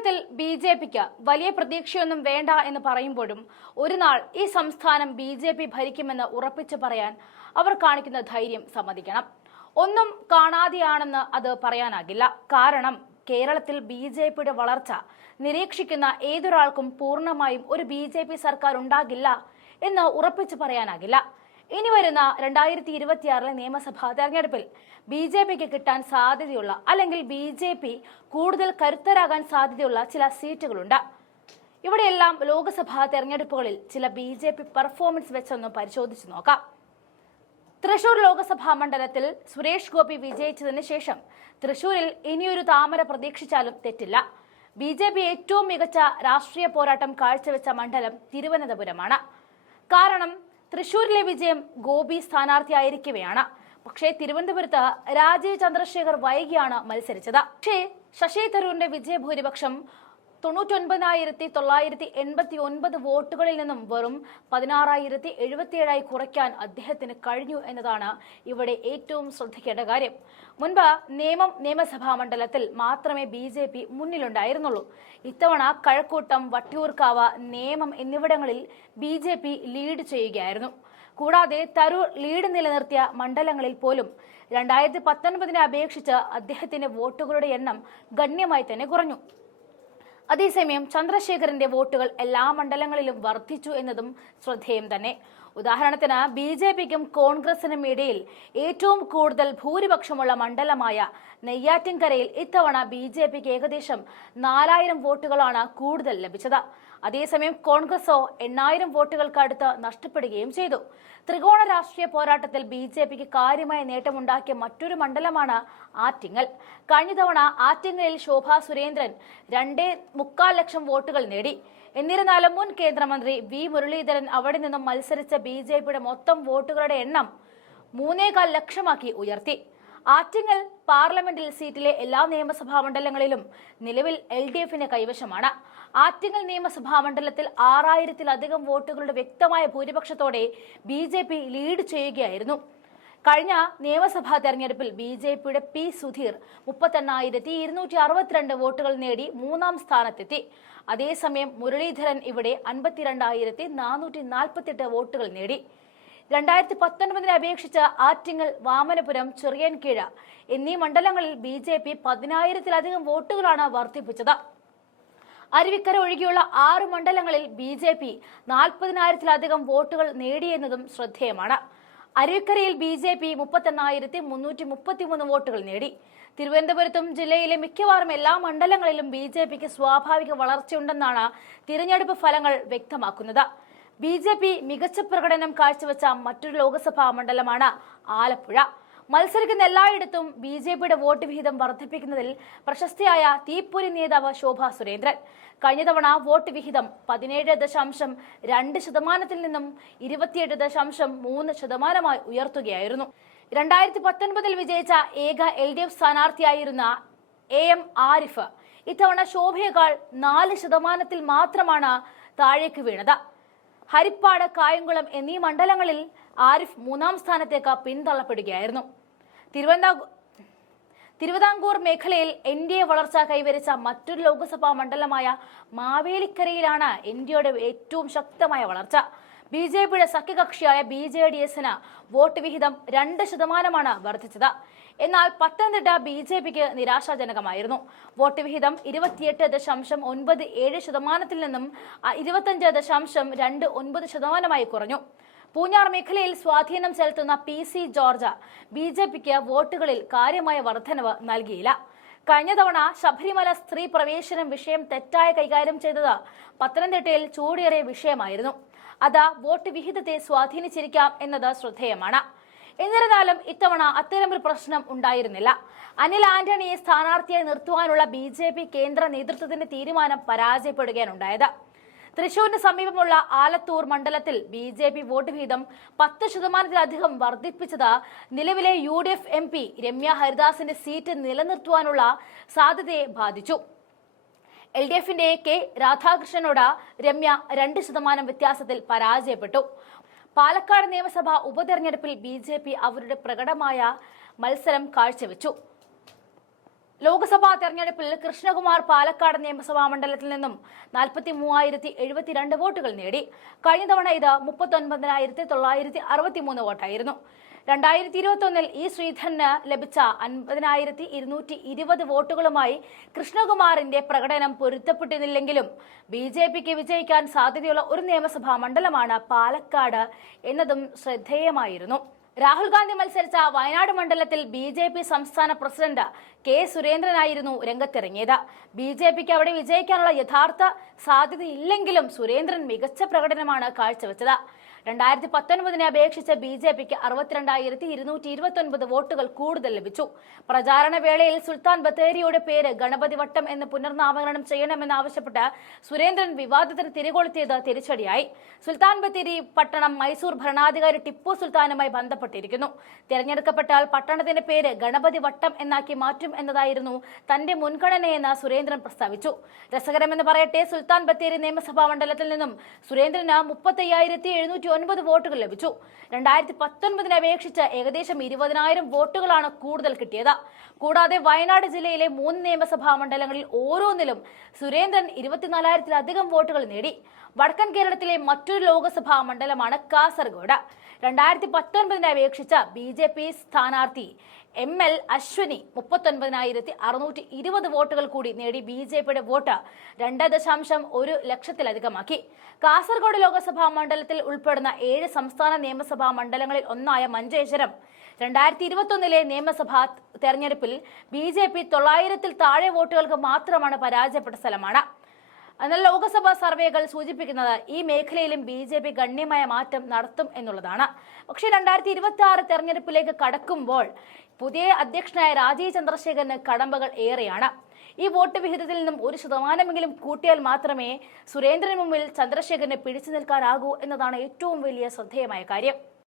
കേരളത്തിൽ ബി.ജെ.പിക്ക് വലിയ പ്രതീക്ഷയൊന്നും വേണ്ട എന്ന് പറയുമ്പോഴും ഒരു നാൾ ഈ സംസ്ഥാനം ബി.ജെ.പി ഭരിക്കുമെന്ന് ഉറപ്പിച്ചു പറയാൻ അവർ കാണിക്കുന്ന ധൈര്യം സമ്മതിക്കണം. ഒന്നും കാണാതെയാണെന്ന് അത് പറയാനാകില്ല. കാരണം കേരളത്തിൽ ബി.ജെ.പിയുടെ വളർച്ച നിരീക്ഷിക്കുന്ന ഏതൊരാൾക്കും പൂർണ്ണമായും ഒരു ബി.ജെ.പി സർക്കാർ ഉണ്ടാകില്ല എന്ന് ഉറപ്പിച്ചു പറയാനാകില്ല. ഇനി വരുന്ന 2026 നിയമസഭാ തെരഞ്ഞെടുപ്പിൽ ബി.ജെ.പിക്ക് കിട്ടാൻ സാധ്യതയുള്ള അല്ലെങ്കിൽ ബി.ജെ.പി കൂടുതൽ കരുത്തരാകാൻ സാധ്യതയുള്ള ചില സീറ്റുകളുണ്ട്. ഇവിടെയെല്ലാം ലോക്സഭാ തെരഞ്ഞെടുപ്പുകളിൽ ചില ബി.ജെ.പി പെർഫോമൻസ് വെച്ചൊന്ന് പരിശോധിച്ചു നോക്കാം. തൃശൂർ ലോക്സഭാ മണ്ഡലത്തിൽ സുരേഷ് ഗോപി വിജയിച്ചതിന് ശേഷം തൃശൂരിൽ ഇനിയൊരു താമര പ്രതീക്ഷിച്ചാലും തെറ്റില്ല. ബി.ജെ.പി ഏറ്റവും മികച്ച രാഷ്ട്രീയ പോരാട്ടം കാഴ്ചവെച്ച മണ്ഡലം തിരുവനന്തപുരമാണ്. കാരണം തൃശൂരിലെ വിജയം ഗോപി സ്ഥാനാർത്ഥിയായിരിക്കവെയാണ്. പക്ഷേ തിരുവനന്തപുരത്ത് രാജീവ് ചന്ദ്രശേഖർ വൈകിയാണ് മത്സരിച്ചത്. പക്ഷേ ശശി തരൂരിന്റെ വിജയഭൂരിപക്ഷം 99,989 വോട്ടുകളിൽ നിന്നും വെറും 16,077 കുറയ്ക്കാൻ അദ്ദേഹത്തിന് കഴിഞ്ഞു എന്നതാണ് ഇവിടെ ഏറ്റവും ശ്രദ്ധിക്കേണ്ട കാര്യം. മുൻപ് നിയമസഭാ മണ്ഡലത്തിൽ മാത്രമേ ബി.ജെ.പി മുന്നിലുണ്ടായിരുന്നുള്ളൂ. ഇത്തവണ കഴക്കൂട്ടം, വട്ടിയൂർക്കാവ്, നേമം എന്നിവിടങ്ങളിൽ ബി.ജെ.പി ലീഡ് ചെയ്യുകയായിരുന്നു. കൂടാതെ തരൂർ ലീഡ് നിലനിർത്തിയ മണ്ഡലങ്ങളിൽ പോലും 2019 അപേക്ഷിച്ച് അദ്ദേഹത്തിന്റെ വോട്ടുകളുടെ എണ്ണം ഗണ്യമായി തന്നെ കുറഞ്ഞു. അതേസമയം ചന്ദ്രശേഖരന്റെ വോട്ടുകൾ എല്ലാ മണ്ഡലങ്ങളിലും വർദ്ധിച്ചു എന്നതും ശ്രദ്ധേയം തന്നെ. ഉദാഹരണത്തിന് ബി.ജെ.പിക്കും കോൺഗ്രസിനും ഇടയിൽ ഏറ്റവും കൂടുതൽ ഭൂരിപക്ഷമുള്ള മണ്ഡലമായ നെയ്യാറ്റിൻകരയിൽ ഇത്തവണ ബി.ജെ.പിക്ക് ഏകദേശം 4,000 വോട്ടുകളാണ് കൂടുതൽ ലഭിച്ചത്. അതേസമയം കോൺഗ്രസോ 8,000 വോട്ടുകൾക്ക് അടുത്ത് നഷ്ടപ്പെടുകയും ചെയ്തു. ത്രികോണ രാഷ്ട്രീയ പോരാട്ടത്തിൽ ബി.ജെ.പിക്ക് കാര്യമായ നേട്ടമുണ്ടാക്കിയ മറ്റൊരു മണ്ഡലമാണ് ആറ്റിങ്ങൽ. കഴിഞ്ഞ തവണ ആറ്റിങ്ങലിൽ ശോഭാ സുരേന്ദ്രൻ 2.25 ലക്ഷം വോട്ടുകൾ നേടി. എന്നിരുന്നാലും മുൻ കേന്ദ്രമന്ത്രി വി മുരളീധരൻ അവിടെ നിന്നും മത്സരിച്ച ബി.ജെ.പിയുടെ മൊത്തം വോട്ടുകളുടെ എണ്ണം 3.25 ലക്ഷമാക്കി ഉയർത്തി. ആറ്റിങ്ങൽ പാർലമെന്റിൽ സീറ്റിലെ എല്ലാ നിയമസഭാ മണ്ഡലങ്ങളിലും നിലവിൽ LDFന് കൈവശമാണ്. ആറ്റിങ്ങൽ നിയമസഭാ മണ്ഡലത്തിൽ 6,000-ലധികം വോട്ടുകളുടെ വ്യക്തമായ ഭൂരിപക്ഷത്തോടെ ബി.ജെ.പി ലീഡ് ചെയ്യുകയായിരുന്നു. കഴിഞ്ഞ നിയമസഭാ തെരഞ്ഞെടുപ്പിൽ ബി.ജെ.പിയുടെ പി സുധീർ 38,262 വോട്ടുകൾ നേടി 3-ാം സ്ഥാനത്തെത്തി. അതേസമയം മുരളീധരൻ ഇവിടെ 52,448 വോട്ടുകൾ നേടി. 2019 അപേക്ഷിച്ച് ആറ്റിങ്ങൽ, വാമനപുരം, ചെറിയൻകീഴ് എന്നീ മണ്ഡലങ്ങളിൽ ബി.ജെ.പി 10,000-ലധികം വോട്ടുകളാണ് വർദ്ധിപ്പിച്ചത്. അരുവിക്കര ഒഴികെയുള്ള 6 മണ്ഡലങ്ങളിൽ ബി.ജെ.പി 40,000-ലധികം വോട്ടുകൾ നേടിയെന്നതും ശ്രദ്ധേയമാണ്. അരുവിക്കരയിൽ ബി.ജെ.പി 38,333 വോട്ടുകൾ നേടി. തിരുവനന്തപുരത്തും ജില്ലയിലെ മിക്കവാറും എല്ലാ മണ്ഡലങ്ങളിലും ബി.ജെ.പിക്ക് സ്വാഭാവിക വളർച്ചയുണ്ടെന്നാണ് തിരഞ്ഞെടുപ്പ് ഫലങ്ങൾ വ്യക്തമാക്കുന്നത്. ബി.ജെ.പി മികച്ച പ്രകടനം കാഴ്ചവെച്ച മറ്റൊരു ലോക്സഭാ മണ്ഡലമാണ് ആലപ്പുഴ. മത്സരിക്കുന്ന എല്ലായിടത്തും ബി.ജെ.പിയുടെ വോട്ട് വിഹിതം വർദ്ധിപ്പിക്കുന്നതിൽ പ്രശസ്തിയായ തീപ്പൊരി നേതാവ് ശോഭാ സുരേന്ദ്രൻ കഴിഞ്ഞ തവണ വോട്ട് വിഹിതം 17.2% നിന്നും 27.3% ഉയർത്തുകയായിരുന്നു. 2019 വിജയിച്ച ഏക LDF സ്ഥാനാർത്ഥിയായിരുന്ന AM ആരിഫ് ഇത്തവണ ശോഭയേക്കാൾ 4% മാത്രമാണ് താഴേക്ക് വീണത്. ഹരിപ്പാട്, കായംകുളം എന്നീ മണ്ഡലങ്ങളിൽ ആരിഫ് 3-ാം സ്ഥാനത്തേക്ക് പിന്തള്ളപ്പെടുകയായിരുന്നു. തിരുവിതാംകൂർ മേഖലയിൽ NDA വളർച്ച കൈവരിച്ച മറ്റൊരു ലോക്സഭാ മണ്ഡലമായ മാവേലിക്കരയിലാണ് NDAയുടെ ഏറ്റവും ശക്തമായ വളർച്ച. ബി.ജെ.പിയുടെ സഖ്യകക്ഷിയായ BJDSന് വോട്ട് വിഹിതം 2% വർദ്ധിച്ചത്. എന്നാൽ പത്തനംതിട്ട ബി.ജെ.പിക്ക് നിരാശാജനകമായിരുന്നു. വോട്ട് വിഹിതം 28.97% നിന്നും 25.29% കുറഞ്ഞു. പൂഞ്ഞാർ മേഖലയിൽ സ്വാധീനം ചെലുത്തുന്ന PC ജോർജ് ബി.ജെ.പിക്ക് വോട്ടുകളിൽ കാര്യമായ വർധനവ് നൽകിയില്ല. കഴിഞ്ഞ തവണ ശബരിമല സ്ത്രീ പ്രവേശനം വിഷയം തെറ്റായി കൈകാര്യം ചെയ്തത് പത്തനംതിട്ടയിൽ ചൂടേറിയ വിഷയമായിരുന്നു. അത് വോട്ട് വിഹിതത്തെ സ്വാധീനിച്ചിരിക്കാം എന്നത് ശ്രദ്ധേയമാണ്. എന്നിരുന്നാലും ഇത്തവണ അത്തരമൊരു പ്രശ്നം ഉണ്ടായിരുന്നില്ല. അനിൽ ആന്റണിയെ സ്ഥാനാർത്ഥിയായി നിർത്തുവാനുള്ള ബി.ജെ.പി കേന്ദ്ര നേതൃത്വത്തിന്റെ തീരുമാനം പരാജയപ്പെടുകയാണുണ്ടായത്. തൃശൂരിന് സമീപമുള്ള ആലത്തൂർ മണ്ഡലത്തിൽ ബി.ജെ.പി വോട്ട് വിഹിതം 10%-ലധികം വർദ്ധിപ്പിച്ചത് നിലവിലെ UDF MP രമ്യ ഹരിദാസിന്റെ സീറ്റ് നിലനിർത്തുവാനുള്ള സാധ്യതയെ ബാധിച്ചു. LDFന്റെ കെ രാധാകൃഷ്ണനോട് രമ്യ 2% വ്യത്യാസത്തിൽ പരാജയപ്പെട്ടു. പാലക്കാട് നിയമസഭാ ഉപതെരഞ്ഞെടുപ്പിൽ ബി.ജെ.പി അവരുടെ പ്രകടമായ മത്സരം കാഴ്ചവെച്ചു. ലോക്സഭാ തെരഞ്ഞെടുപ്പിൽ കൃഷ്ണകുമാർ പാലക്കാട് നിയമസഭാ മണ്ഡലത്തിൽ നിന്നും 43,072 വോട്ടുകൾ നേടി. കഴിഞ്ഞ തവണ ഇത് 39,963 വോട്ടായിരുന്നു. 2021 ഇ ശ്രീധരന് ലഭിച്ച 50,220 വോട്ടുകളുമായി കൃഷ്ണകുമാറിന്റെ പ്രകടനം പൊരുത്തപ്പെട്ടിരുന്നില്ലെങ്കിലും BJPക്ക് വിജയിക്കാൻ സാധ്യതയുള്ള ഒരു നിയമസഭാ മണ്ഡലമാണ് പാലക്കാട് എന്നതും ശ്രദ്ധേയമായിരുന്നു. രാഹുൽ ഗാന്ധി മത്സരിച്ച വയനാട് മണ്ഡലത്തിൽ BJP സംസ്ഥാന പ്രസിഡന്റ് കെ സുരേന്ദ്രനായിരുന്നു രംഗത്തിറങ്ങിയത്. BJPക്ക് അവിടെ വിജയിക്കാനുള്ള യഥാർത്ഥ സാധ്യതയില്ലെങ്കിലും സുരേന്ദ്രൻ മികച്ച പ്രകടനമാണ് കാഴ്ചവെച്ചത്. 2019 അപേക്ഷിച്ച് BJPക്ക് 62,229 വോട്ടുകൾ കൂടുതൽ ലഭിച്ചു. പ്രചാരണ വേളയിൽ സുൽത്താൻ ബത്തേരിയുടെ പേര് ഗണപതി വട്ടം എന്ന് പുനർനാമകരണം ചെയ്യണമെന്നാവശ്യപ്പെട്ട് സുരേന്ദ്രൻ വിവാദത്തിന് തിരികൊളുത്തിയത് തിരിച്ചടിയായി. സുൽത്താൻ ബത്തേരി പട്ടണം മൈസൂർ ഭരണാധികാരി ടിപ്പു സുൽത്താനുമായി ബന്ധപ്പെട്ടിരിക്കുന്നു. തിരഞ്ഞെടുക്കപ്പെട്ടാൽ പട്ടണത്തിന്റെ പേര് ഗണപതി വട്ടം എന്നാക്കി മാറ്റും എന്നതായിരുന്നു തന്റെ മുൻഗണനയെന്ന് സുരേന്ദ്രൻ പ്രസ്താവിച്ചു. രസകരമെന്ന് പറയട്ടെ, സുൽത്താൻ ബത്തേരി നിയമസഭാ മണ്ഡലത്തിൽ നിന്നും സുരേന്ദ്രന് 35,709 വോട്ടുകൾ ലഭിച്ചു. 2019 അപേക്ഷിച്ച് ഏകദേശം 20,000 വോട്ടുകളാണ് കൂടുതൽ കിട്ടിയത്. കൂടാതെ വയനാട് ജില്ലയിലെ 3 നിയമസഭാ മണ്ഡലങ്ങളിൽ ഓരോന്നിലും സുരേന്ദ്രൻ 24,000-ലധികം വോട്ടുകൾ നേടി. വടക്കൻ കേരളത്തിലെ മറ്റൊരു ലോക്സഭാ മണ്ഡലമാണ് കാസർഗോഡ്. 2019 അപേക്ഷിച്ച് BJP സ്ഥാനാർത്ഥി ML അശ്വനി 39,620 വോട്ടുകൾ കൂടി നേടി BJPയുടെ വോട്ട് 2.1 ലക്ഷത്തിലധികമാക്കി. കാസർഗോഡ് ലോക്സഭാ മണ്ഡലത്തിൽ ഉൾപ്പെടുന്ന 7 സംസ്ഥാന നിയമസഭാ മണ്ഡലങ്ങളിൽ ഒന്നായ മഞ്ചേശ്വരം 2021 നിയമസഭാ തെരഞ്ഞെടുപ്പിൽ BJP 900-ൽ താഴെ വോട്ടുകൾക്ക് മാത്രമാണ് പരാജയപ്പെട്ട സ്ഥലമാണ്. എന്നാൽ ലോക്സഭാ സർവേകൾ സൂചിപ്പിക്കുന്നത് ഈ മേഖലയിലും BJP ഗണ്യമായ മാറ്റം നടത്തും എന്നുള്ളതാണ്. പക്ഷേ 2026 തെരഞ്ഞെടുപ്പിലേക്ക് കടക്കുമ്പോൾ പുതിയ അധ്യക്ഷനായ രാജീവ് ചന്ദ്രശേഖരന് കടമ്പകൾ ഏറെയാണ്. ഈ വോട്ട് വിഹിതത്തിൽ നിന്നും 1% കൂട്ടിയാൽ മാത്രമേ സുരേന്ദ്രന് മുമ്പിൽ ചന്ദ്രശേഖരനെ പിടിച്ചു നിൽക്കാനാകൂ എന്നതാണ് ഏറ്റവും വലിയ ശ്രദ്ധേയമായ കാര്യം.